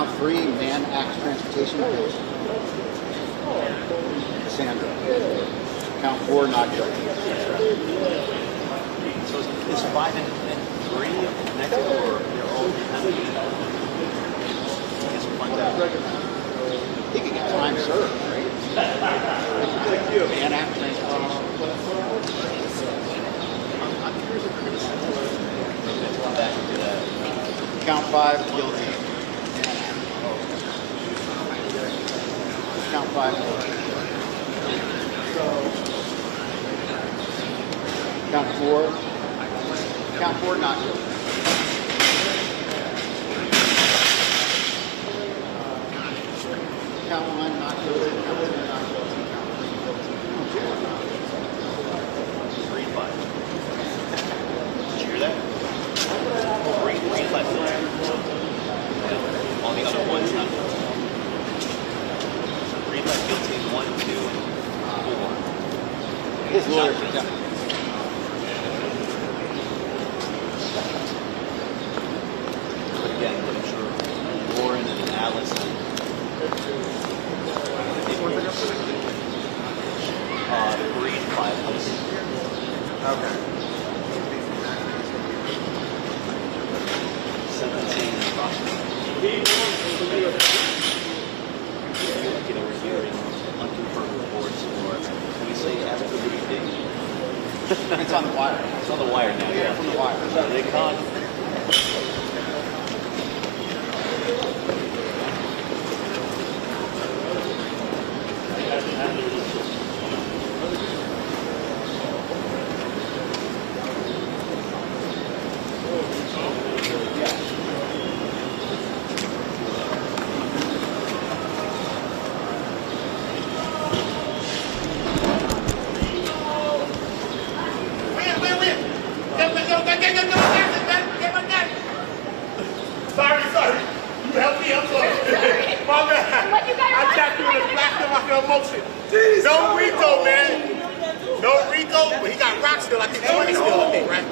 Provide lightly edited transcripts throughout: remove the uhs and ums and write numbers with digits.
Count 3, man, axe, transportation. Sandra. Count 4, not guilty. So is 5 and 3 connected, or they're all independent? I guess one's out. He could get time served, right? Man, axe, transportation. I'm curious if they're going to send let's go back to that. Count 5, guilty. Count 5, guilty. Count 4. Count 4, not guilty. Count 1, not guilty. Count 2, not guilty. Count 3, guilty. Count 4, not guilty. 3 and 5. Did you hear that? 3 and 5 guilty. All the other ones not guilty. 3 and 5 guilty. 1, 2, 4. His lawyer protected. But again, I'm sure Lauren and Alice and 3 and 5 guilty. Okay. 17 and prosecution. We're hearing unconfirmed reports, or can we say after the meeting? It's on the wire. It's on the wire now. Yeah, from the wire. They can't. Sorry. You help me, I'm sorry. My man. I tapped you in the black of emotion. No Rico, man. No Rico, but he got rock still. I think 20 still, I think, right?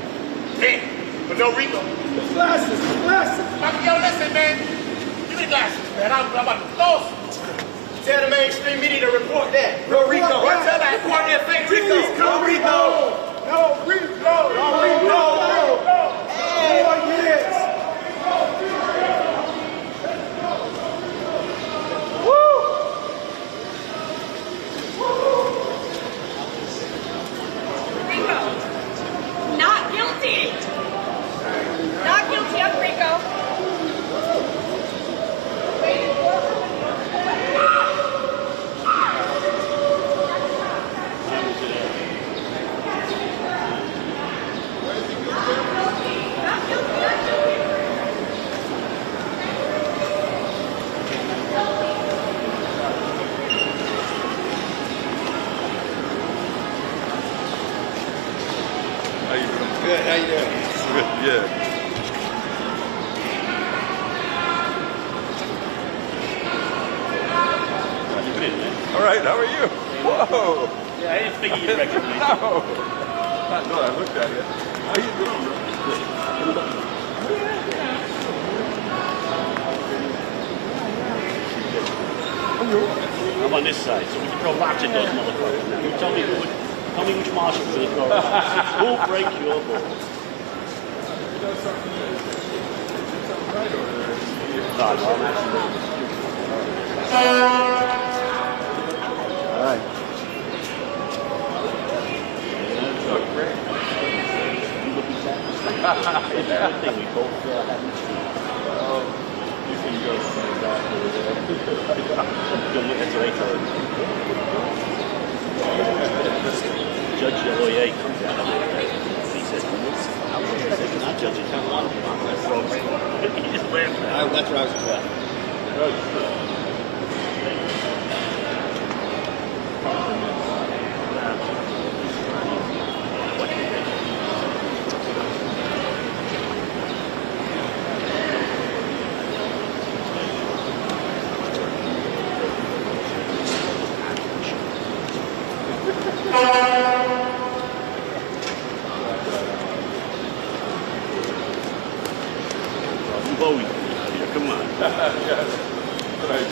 Damn. But no Rico. Glasses. Yo, listen, man. Give me the glasses, man. I'm about to toss. Tell the mainstream media to report that. No Rico. Tell that report that fake Rico. No Rico. No Rico. No Rico. Hey. 4 years. Not guilty. Not guilty of Rico. How you doing? Good, how you doing? Good, yeah. All right, how are you? Whoa! Yeah, I didn't figure you'd recognize me. No. No, I looked at it. How you doing, bro? I'm on this side, so we can throw rocks at those motherfuckers. Now, you tell me which marshal we're going to throw rocks. Who'll break your balls? No, I'm actually All right. It's a good thing we both haven't seen. You can go to the back over there. That's what I told him. Judge Deloyer comes out of it. He says, I was expecting not judging a lot of progress. He just laughed at it. That's where I was at. Bowie, come on. Yes, but I do.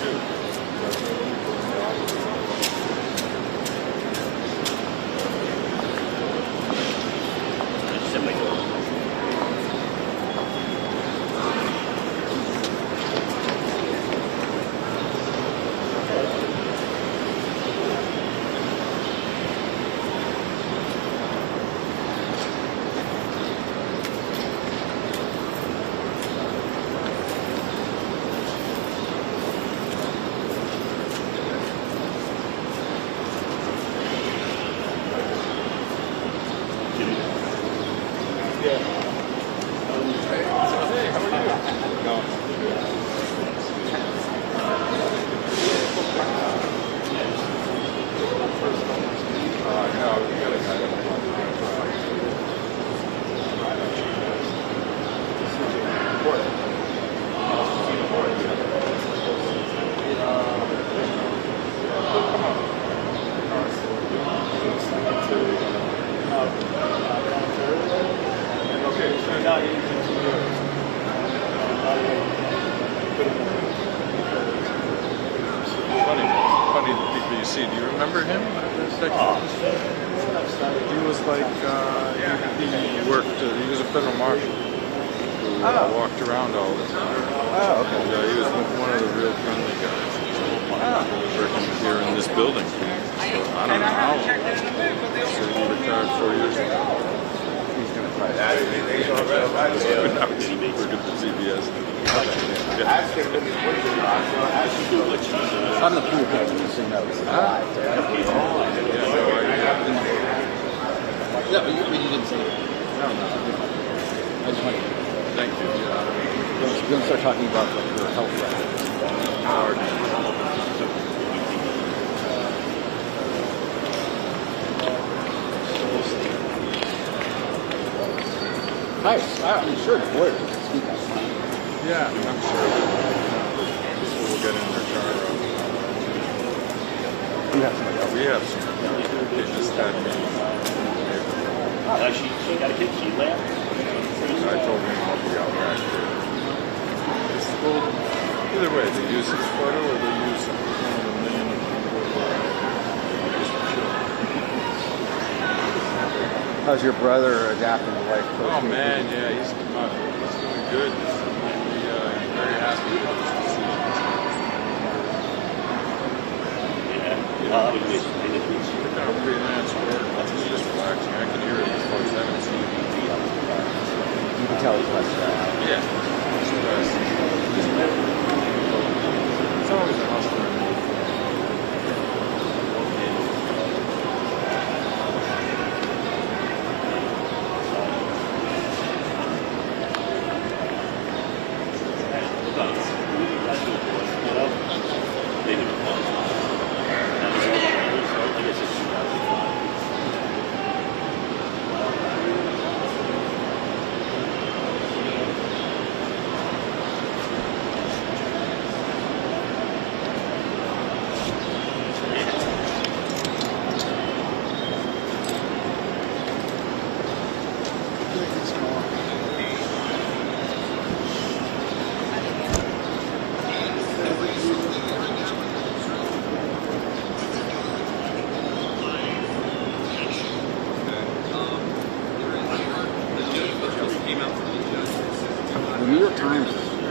Funny the people you see. Do you remember him? He was like, he worked, he was a federal marshal who walked around all the time. Oh, okay. And, he was one of the real friendly guys. Working here in this building. So I don't know how long. So he retired 4 years ago. He's going to try that. Look at the CBS. On the pool page, just so you know, it's live. No, but you didn't say it. No. I just wanted to. Thank you. We're going to start talking about like, your health records. Nice. I'm sure the board can speak on that. Yeah, I'm sure. People will get in their car. You have somebody else. We have some. They just had me. She got a kid. She left. I told him I'll be out back there. Either way, they use his photo or they use one of the million of people who are out there. Just chill. How's your brother adapting to life? Oh man, yeah, he's doing good. He's very happy with his decisions. Kind of freelance work. It's just relaxing. I can hear it before I haven't seen it. You can tell he's less Yeah. It's always a hustler. The New York Times,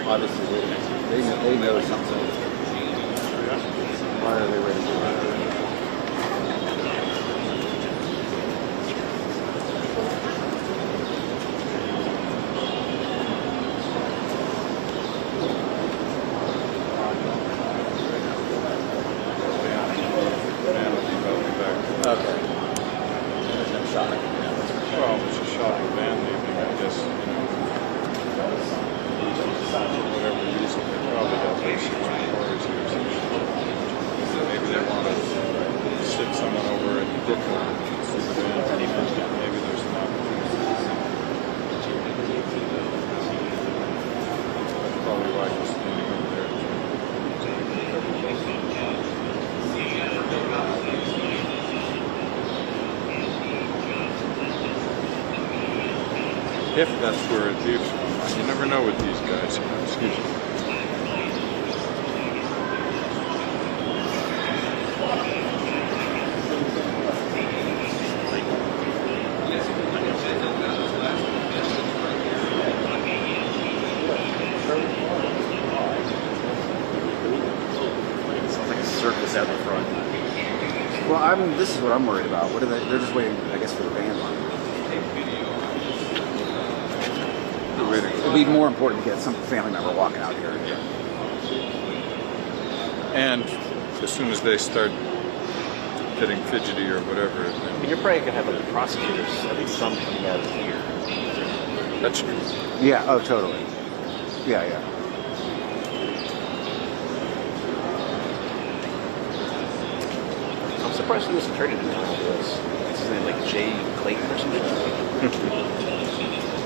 obviously, they know something. Why are they ready to do that? Okay. There's no shot. Well, it's a shot of van leaving, I guess, for whatever reason. They probably got those 6 reporters here or something. Maybe they want to sit someone over at Brooklyn and see the van. Maybe there's an opportunity. That's probably why he's standing over there. If that's where it leaves from. You never know with these guys. Excuse me. guys out the front. Well, this is what I'm worried about. What are they? They're just waiting, I guess, for the band line. It'd be more important to get some family member walking out here. And as soon as they start getting fidgety or whatever, then You're probably gonna have like the prosecutors, at least some coming out of here. that's true. Yeah. Oh, totally. Yeah. I'm surprised who this attorney didn't know this. Is his name like Jay Clayton or something?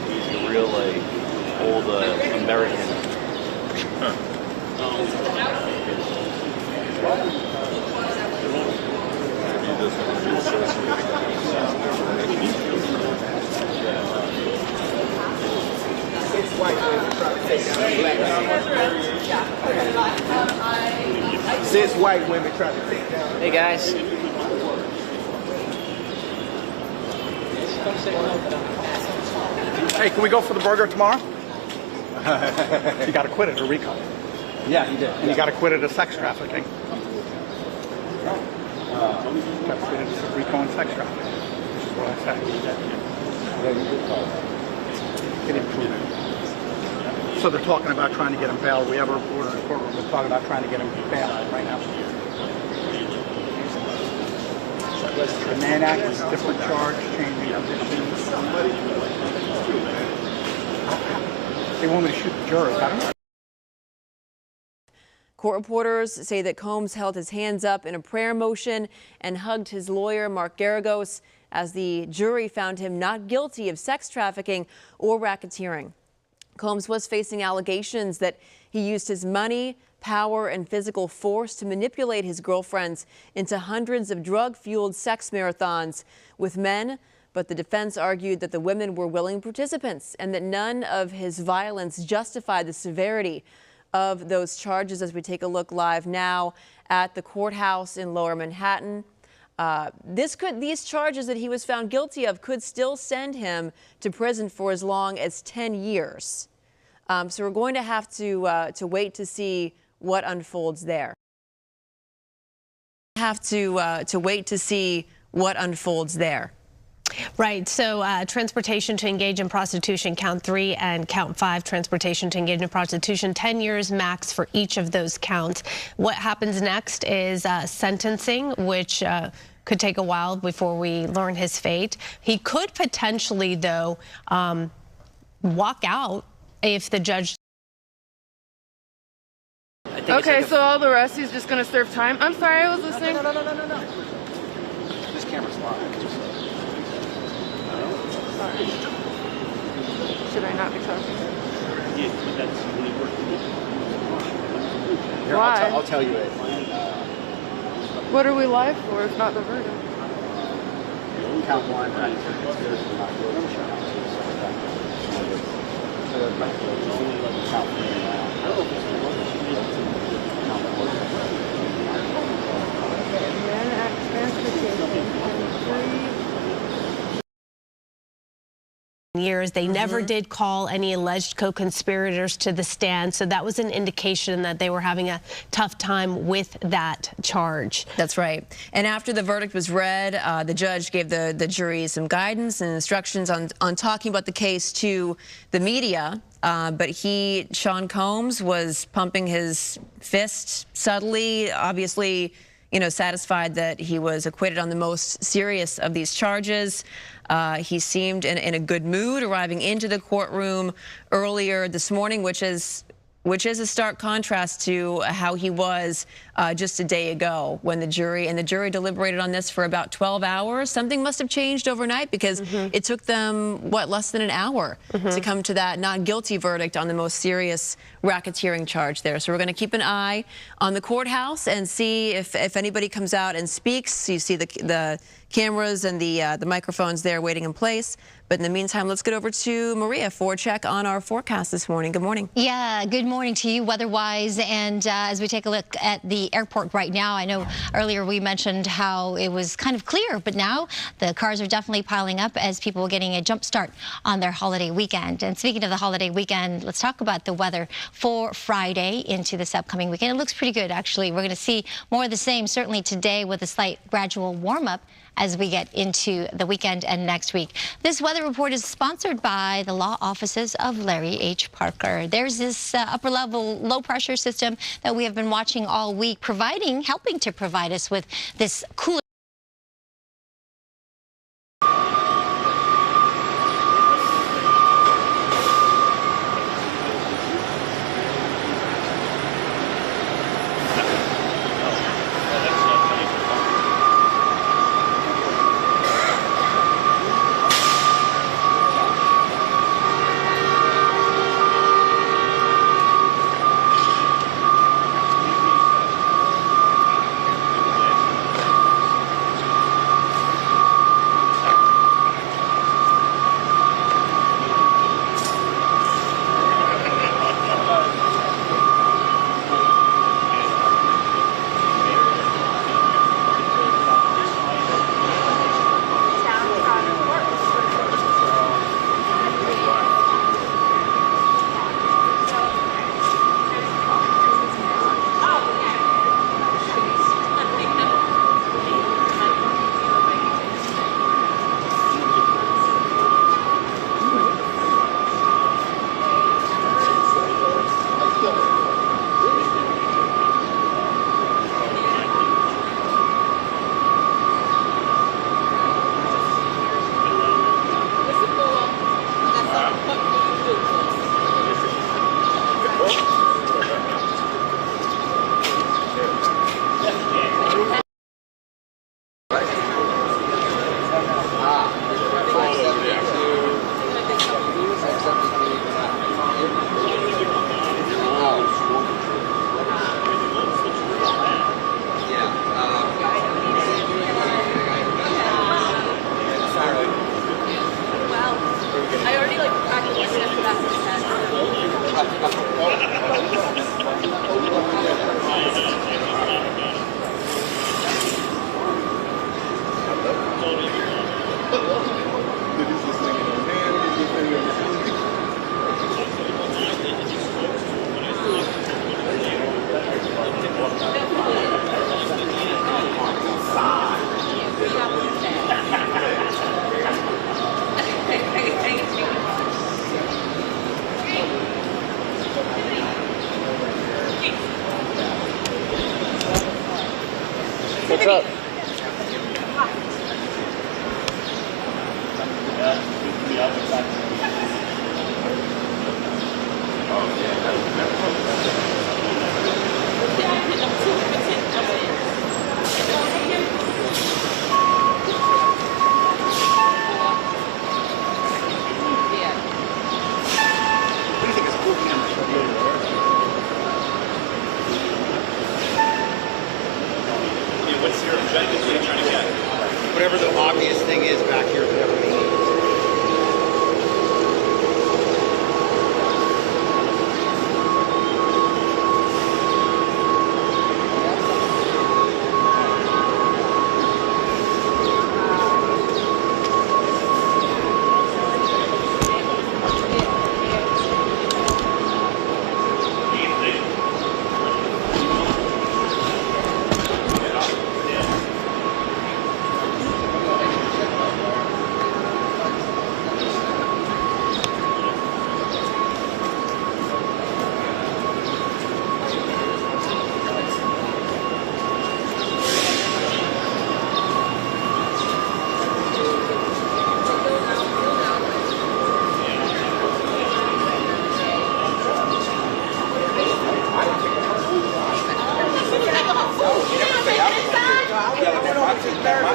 He's a real like old American. Huh. He doesn't want to be Cis white women try to take down. Hey guys. Hey, can we go for the burger tomorrow? You got acquitted of RICO. Yeah, he did. And you got acquitted of sex trafficking. Got acquitted of RICO and sex trafficking, which is what I said. He didn't prove it. So they're talking about trying to get him bailed. We have a reporter in the courtroom. We're talking about trying to get him bailed right now. The Mann Act is a different charge, changing conditions. They want me to shoot the jurors. I don't know. Court reporters say that Combs held his hands up in a prayer motion and hugged his lawyer, Mark Garagos, as the jury found him not guilty of sex trafficking or racketeering. Combs was facing allegations that he used his money, power, and physical force to manipulate his girlfriends into hundreds of drug-fueled sex marathons with men, but the defense argued that the women were willing participants and that none of his violence justified the severity of those charges. As we take a look live now at the courthouse in Lower Manhattan, these charges that he was found guilty of could still send him to prison for as long as 10 years. So we're going to have to wait to see what unfolds there. Wait to see what unfolds there. Right. So transportation to engage in prostitution, count 3, and count 5, transportation to engage in prostitution, 10 years max for each of those counts. What happens next is sentencing, which could take a while before we learn his fate. He could potentially, though, walk out if the judge. Okay, so all the rest, he's just going to serve time? I'm sorry, I was listening. No. This camera's live. Should I not be talking? Yeah, but that's really working. Here, Why? I'll tell you it. What are we live for if not the verdict? Count 1, right? Count 3 now. Mann Act transportation, 3. Years. They never did call any alleged co-conspirators to the stand, so that was an indication that they were having a tough time with that charge. That's right. And after the verdict was read, the judge gave the jury some guidance and instructions on talking about the case to the media. But Sean Combs, was pumping his fist subtly, obviously, satisfied that he was acquitted on the most serious of these charges. He seemed in a good mood arriving into the courtroom earlier this morning, which is a stark contrast to how he was just a day ago when the jury deliberated on this for about 12 hours. Something must have changed overnight because it took them, less than an hour to come to that not guilty verdict on the most serious racketeering charge there. So we're going to keep an eye on the courthouse and see if anybody comes out and speaks. You see the cameras and the microphones there waiting in place. But in the meantime, let's get over to Maria for a check on our forecast this morning. Good morning. Yeah, good morning to you weather-wise. And as we take a look at the the airport right now. I know earlier we mentioned how it was kind of clear, but now the cars are definitely piling up as people are getting a jump start on their holiday weekend. And speaking of the holiday weekend, let's talk about the weather for Friday into this upcoming weekend. It looks pretty good, actually. We're going to see more of the same, certainly today, with a slight gradual warm-up as we get into the weekend and next week. This weather report is sponsored by the law offices of Larry H. Parker. There's this upper-level low-pressure system that we have been watching all week, helping to provide us with this cooler. What's up? What's your objective? What are you trying to get? Whatever the obvious thing is back here, whatever we need.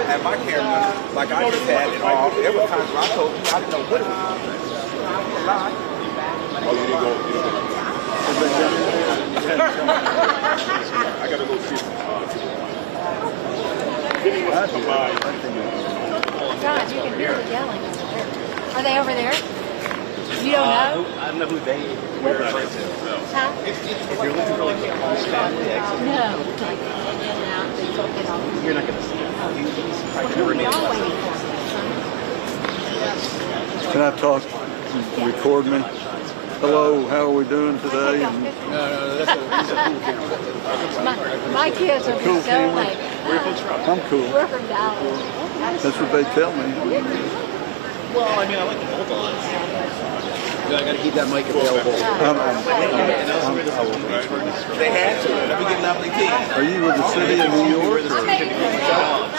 At my camera, like I just had it all. There were times where I told you I didn't know what it was. Oh, you didn't go. I gotta go see. Diddy must come by. God, you can hear it yelling over there. Are they over there? You don't know? I don't know who they were referring to. Huh? If you're looking for like the Holmes family exit, No. you're not going to see it. He's probably going to remain. Can I talk? Record me. Hello, how are we doing today? And My kids are cool so camera. like, I'm cool. we're from Dallas. That's what they tell me. Well, I mean, I like the bolt-ons. I got to keep that mic available. They had to. Let me get an application. Are you with the city of New York?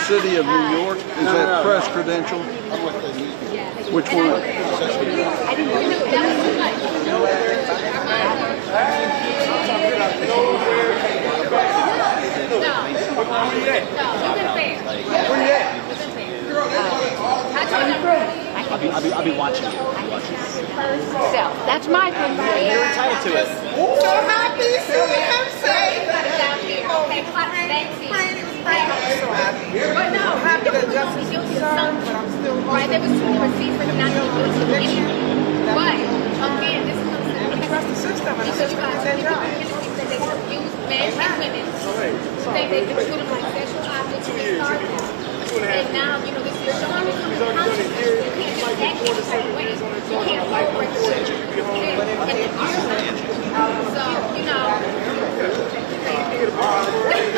City of New York? Is that press credential? Which one? I'll be watching you. So that's my thing. You're entitled to it. So happy to see him say that. But no, happy to just be guilty of something. Right, there was 2 receipts for him not to be guilty of anything. But again, this comes to trust the system. Because you guys that they abuse men and women. They treat them like sexual objects and they start them. And now, you know, this is showing this consciousness. You can't just act any certain way. You can't lower it. So, you know.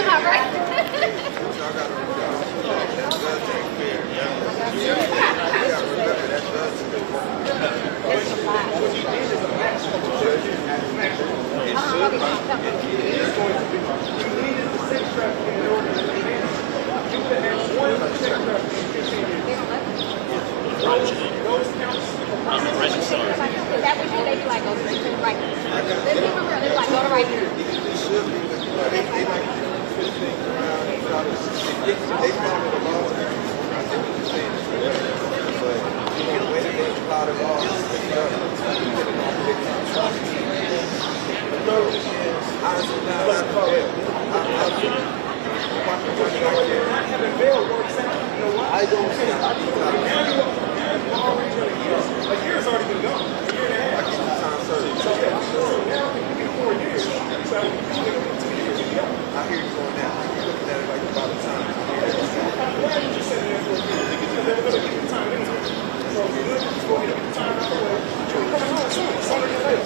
All right. That would be, they'd be like, go straight to the right. Let's be real, they'd be like, go to right here. A year's already been gone. A year and a half. So, yeah, 4 years. So, 2 years. I hear you going down. You're looking at it like about the time. Why are you just sitting there for a year? Because they were going to give you time anyway. So, if you're just go ahead and get the time out of the way. You're coming home soon. Sooner than later.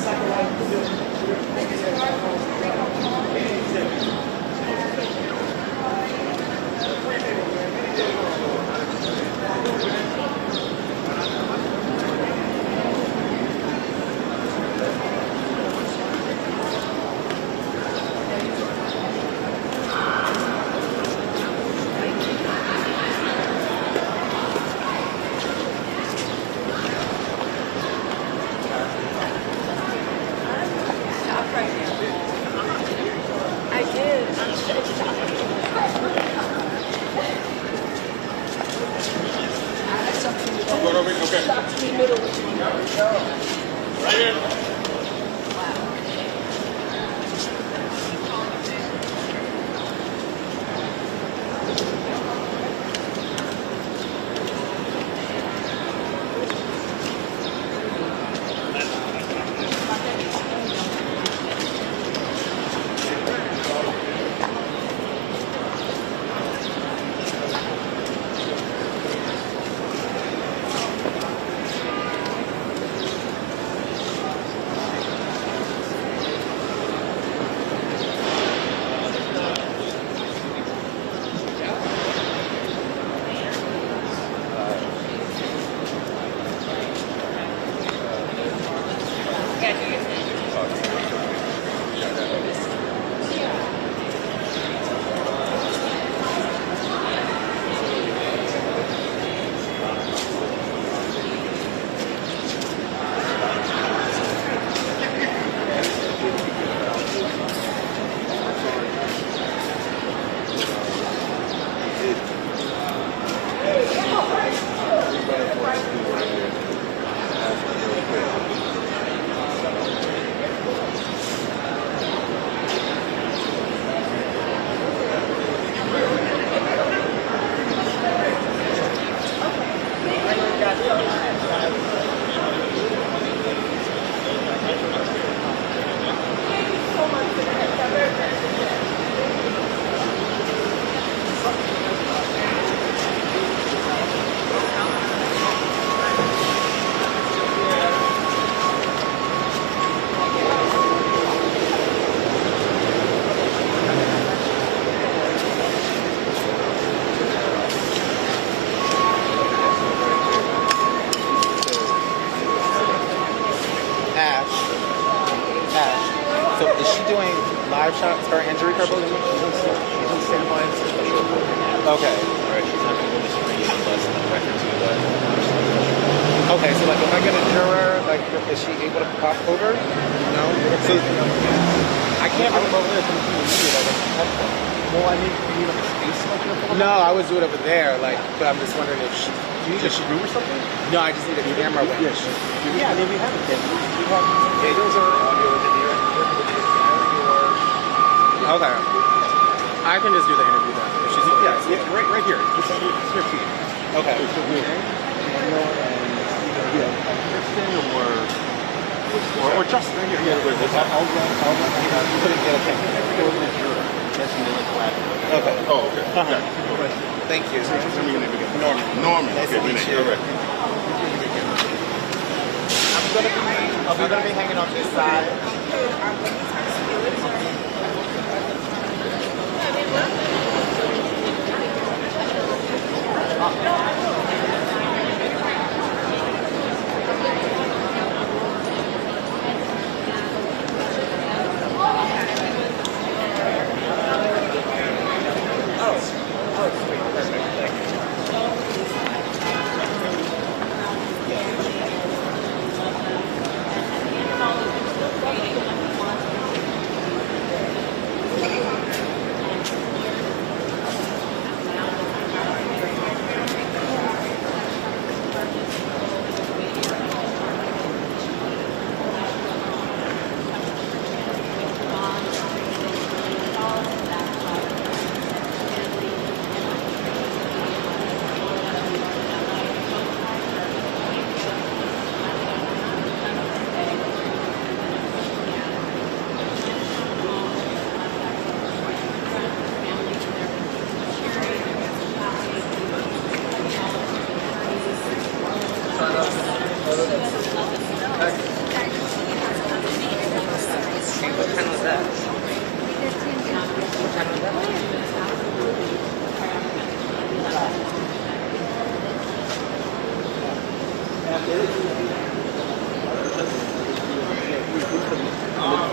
Psychological So is she doing live shots for injury purposes? Standbys for special appointment. Okay. Right, she's not going to go to the screen unless the records are done. Okay, so like if I get a juror, like is she able to pop over? No. So I can't remember over there from the media. Well, I need like a space like your No, I would do it over there. Like, but I'm just wondering if she. Do you need a screw or something? No, I just need a camera. Yes. Yeah, I mean we have a camera. We have Videos or audio engineer. Okay. I can just do the interview then. If she's right here. It's your feet. Okay. Or just right here. Yeah, I'll couldn't get a picture. Okay. Oh, okay. Thank you. Norman. Norman. Nice to meet you. All right. I'm gonna be hanging on this side.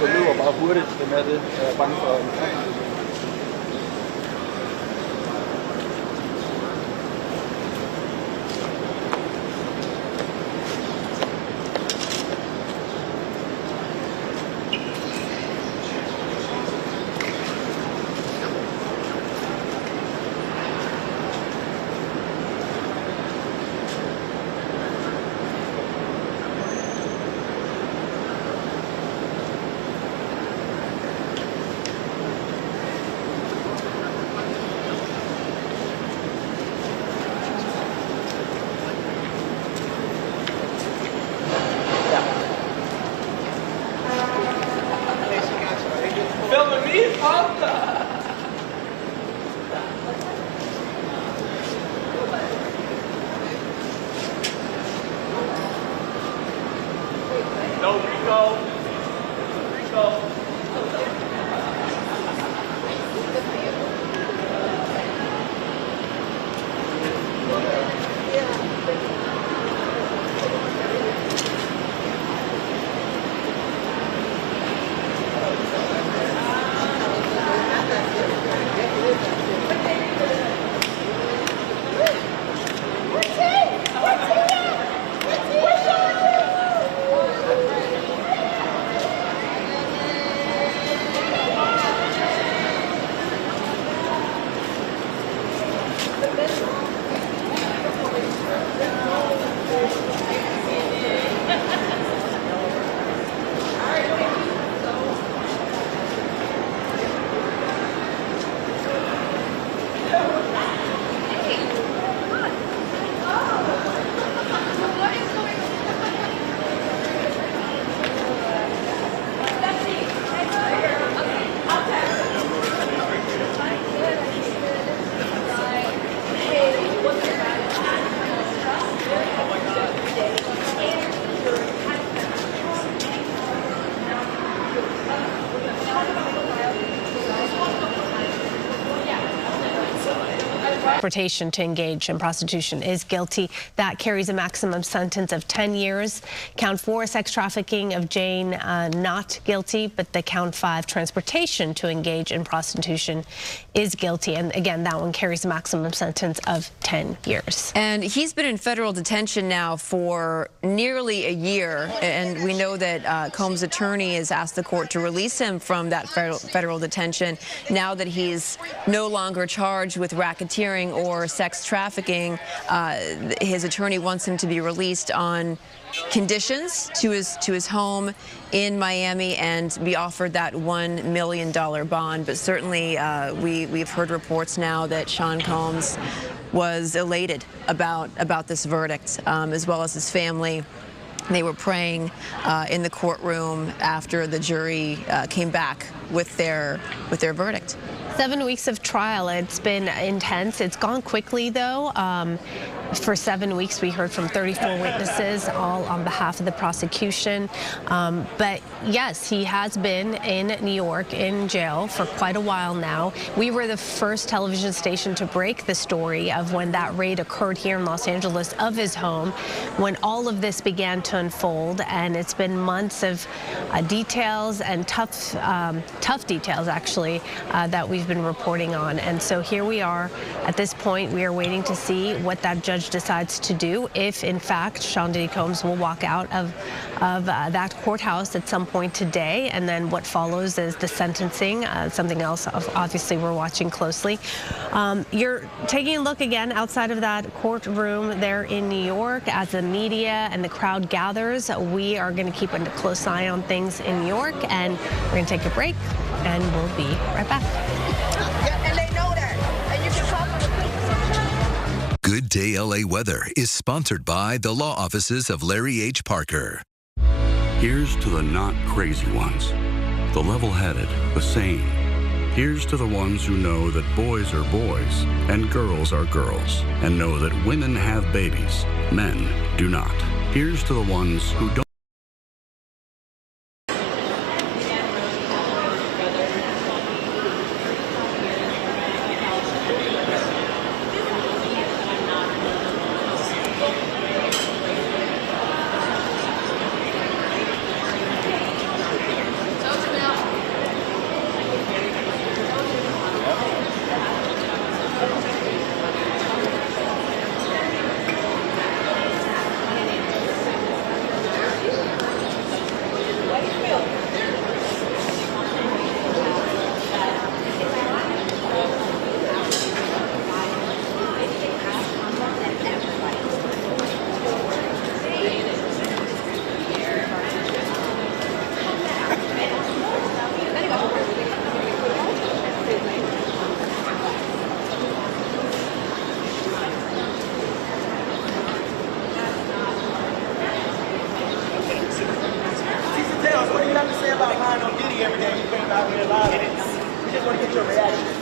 Det løber bare hurtigt, det med det. Jeg er bange for... Transportation to engage in prostitution is guilty. That carries a maximum sentence of 10 years. Count 4, sex trafficking of Jane, not guilty, but the count 5, transportation to engage in prostitution, is guilty. And again, that one carries a maximum sentence of 10 years. And he's been in federal detention now for nearly a year. And we know that Combs' attorney has asked the court to release him from that federal detention now that he's no longer charged with racketeering or sex trafficking. His attorney wants him to be released on conditions to his home in Miami and be offered that $1 million bond. But certainly we've heard reports now that Sean Combs was elated about this verdict, as well as his family. They were praying in the courtroom after the jury came back with their verdict. 7 weeks of trial. It's been intense. It's gone quickly, though. For 7 weeks, we heard from 34 witnesses, all on behalf of the prosecution. But yes, he has been in New York in jail for quite a while now. We were the first television station to break the story of when that raid occurred here in Los Angeles of his home, when all of this began to unfold. And it's been months of details and tough details, actually, that we've been reporting on. And so here we are. At this point, we are waiting to see what that judge decides to do, if in fact Sean Diddy Combs will walk out of that courthouse at some point today. And then what follows is the sentencing, something else obviously we're watching closely. You're taking a look again outside of that courtroom there in New York as the media and the crowd gathers. We are going to keep a close eye on things in New York, and we're going to take a break, and we'll be right back. And they know that. And you can call them the police. Good Day LA Weather is sponsored by the law offices of Larry H. Parker. Here's to the not crazy ones, the level-headed, the sane. Here's to the ones who know that boys are boys and girls are girls, and know that women have babies, men do not. Here's to the ones who don't. What do you have to say about lying on Diddy every day? You came out here live. We just want to get your reaction.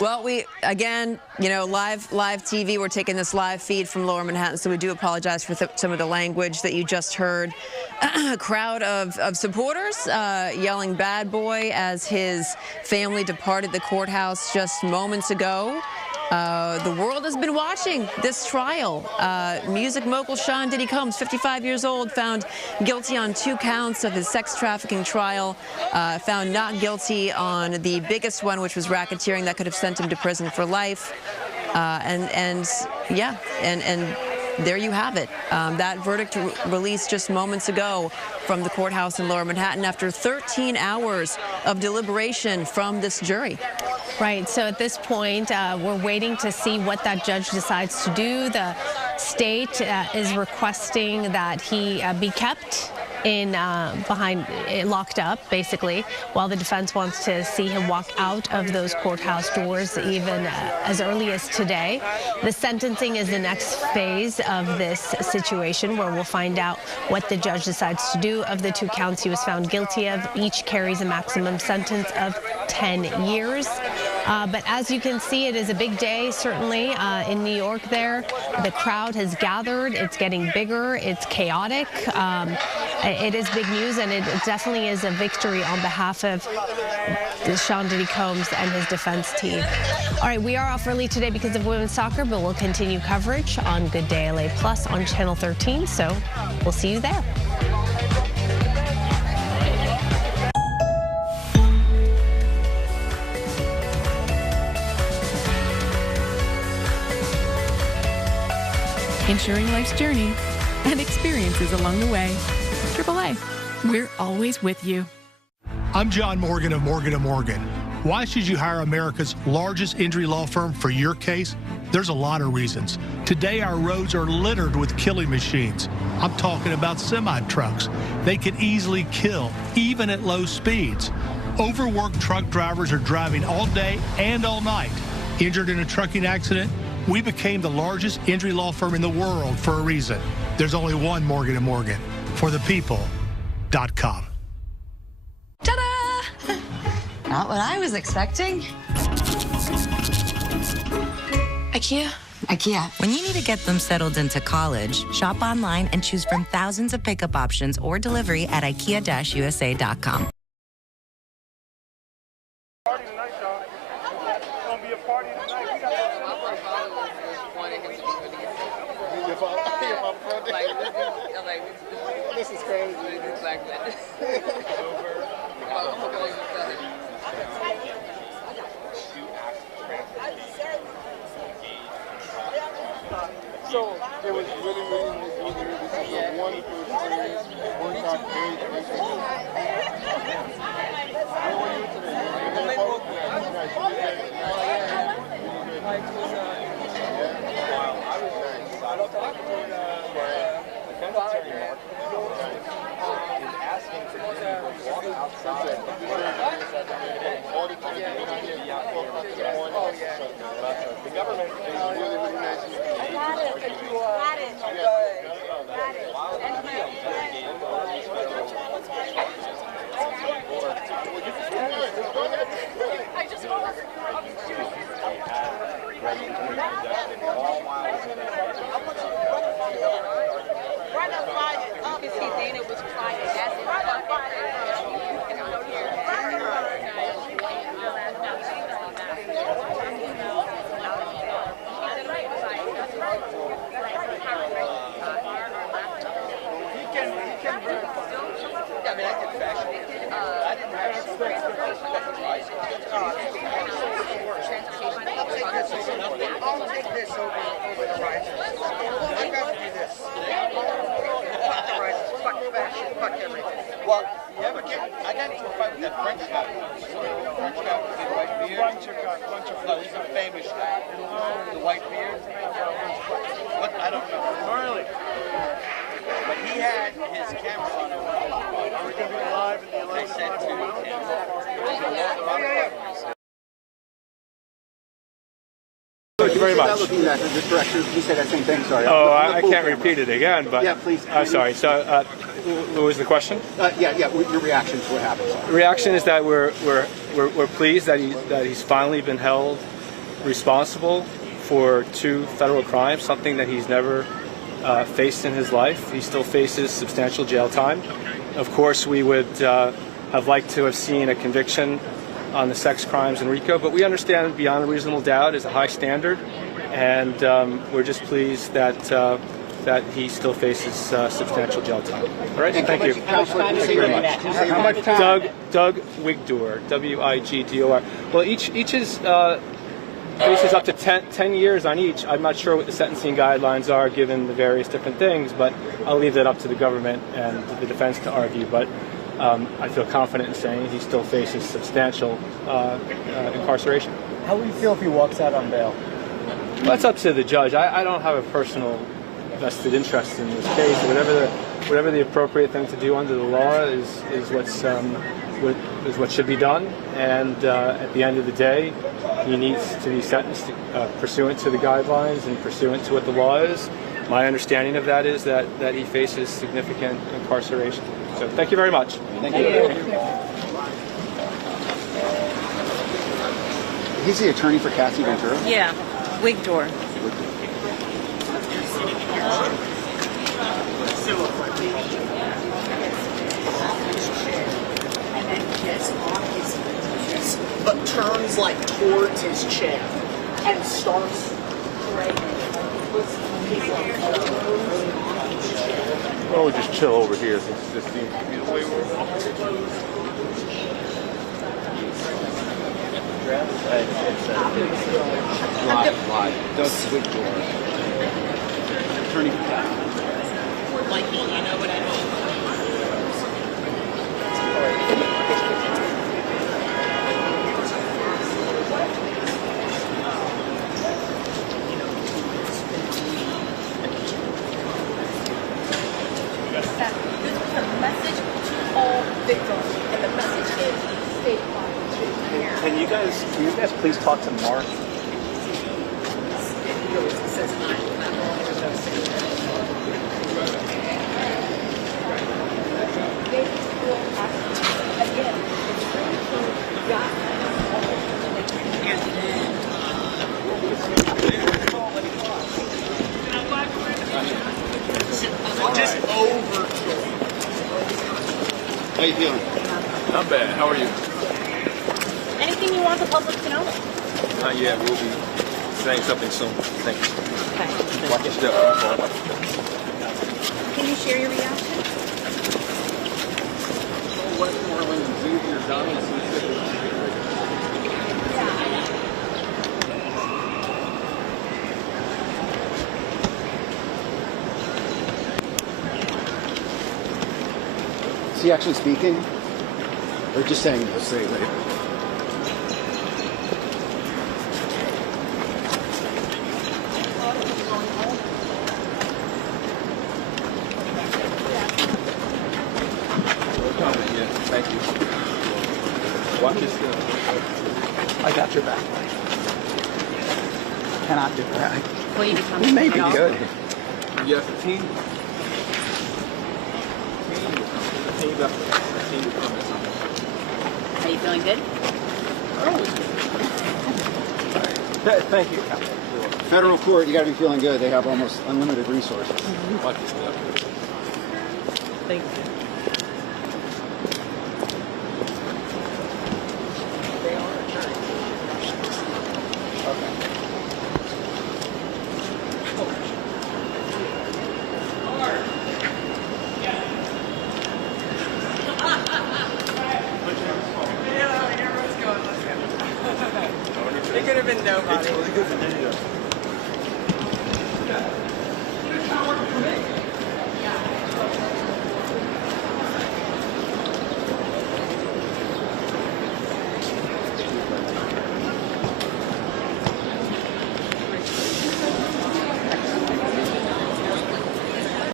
Well, we, again, you know, live TV, we're taking this live feed from Lower Manhattan, so we do apologize for some of the language that you just heard. A crowd of supporters yelling "bad boy" as his family departed the courthouse just moments ago. The world has been watching this trial. Music mogul Sean Diddy Combs, 55 years old, found guilty on 2 counts of his sex trafficking trial, found not guilty on the biggest one, which was racketeering. That could have sent him to prison for life. And there you have it. That verdict released just moments ago from the courthouse in Lower Manhattan after 13 hours of deliberation from this jury. Right. So at this point, we're waiting to see what that judge decides to do. The state is requesting that he be kept in locked up, basically, while the defense wants to see him walk out of those courthouse doors even as early as today. The sentencing is the next phase of this situation, where we'll find out what the judge decides to do. Of the 2 counts he was found guilty of, each carries a maximum sentence of 10 years. But as you can see, it is a big day, certainly, in New York there. The crowd has gathered. It's getting bigger. It's chaotic. It is big news, and it definitely is a victory on behalf of Sean Diddy Combs and his defense team. All right, we are off early today because of women's soccer, but we'll continue coverage on Good Day LA Plus on Channel 13, so we'll see you there. Ensuring life's journey and experiences along the way. AAA, we're always with you. I'm John Morgan of Morgan & Morgan. Why should you hire America's largest injury law firm for your case? There's a lot of reasons. Today, our roads are littered with killing machines. I'm talking about semi-trucks. They can easily kill, even at low speeds. Overworked truck drivers are driving all day and all night. Injured in a trucking accident? We became the largest injury law firm in the world for a reason. There's only one Morgan & Morgan. ForThePeople.com. Ta-da! Not what I was expecting. IKEA. When you need to get them settled into college, shop online and choose from thousands of pickup options or delivery at IKEA-USA.com. This is crazy. So it was really nice because of wonderful experience. Worked out great. How are you The government is really, really nice. I just want to I'll take this over the rights. I got to do this. Fuck the rights. Fuck fashion. Fuck everything. Well, you ever get? I got into a fight with that French guy. French guy with the white beard. No, he's a famous guy. The white beard. What? I don't know. Really? But he had his camera on him. Are we going to be live in the 11th? They said to him. Thank you very much. Looking in this direction, he said that same thing. Sorry. Oh, I can't repeat it again, but yeah, please. Sorry. So, what was the question? Your reaction to what happened. The reaction is that we're pleased that he's finally been held responsible for 2 federal crimes, something that he's never faced in his life. He still faces substantial jail time. Of course, we would have liked to have seen a conviction on the sex crimes in RICO, but we understand beyond a reasonable doubt is a high standard, and we're just pleased that he still faces substantial jail time. All right, thank you. Thank you very much. How much time? Doug Wigdor, W-I-G-D-O-R. Well, each is faces up to 10 years on each. I'm not sure what the sentencing guidelines are given the various different things, but I'll leave that up to the government and the defense to argue. But I feel confident in saying he still faces substantial incarceration. How would you feel if he walks out on bail? Well, that's up to the judge. I don't have a personal vested interest in this case. Whatever the appropriate thing to do under the law is what should be done. And at the end of the day, he needs to be sentenced pursuant to the guidelines and pursuant to what the law is. My understanding of that is that he faces significant incarceration. So thank you very much. Thank you. He's the attorney for Cassie Ventura? Yeah, Wigdor. And then gets on his knees, but turns like towards his chair and starts praying. Why don't we just chill over here since this seems to be the way we're Live. Doug Wigdor. Attorney for Cassie. Like me, you know what I mean? Can you guys please talk to Mark? Just over. How you feeling? Not bad. How are you? Anything you want the public to know? Not yet. We'll be saying something soon. Thank you. Okay. Watch your step. Can you share your reaction? Westmoreland, Xavier Donaldson. Is he actually speaking? Or just saying he'll say it later? Thank you. Watch your step. I got your back. Cannot do that. Will you become He may be good. Yes, the team. Are you feeling good? Thank you. Federal court, you got to be feeling good. They have almost unlimited resources. Watch your step. Thank you. It could have been nobody. It's really good for Diddy, though.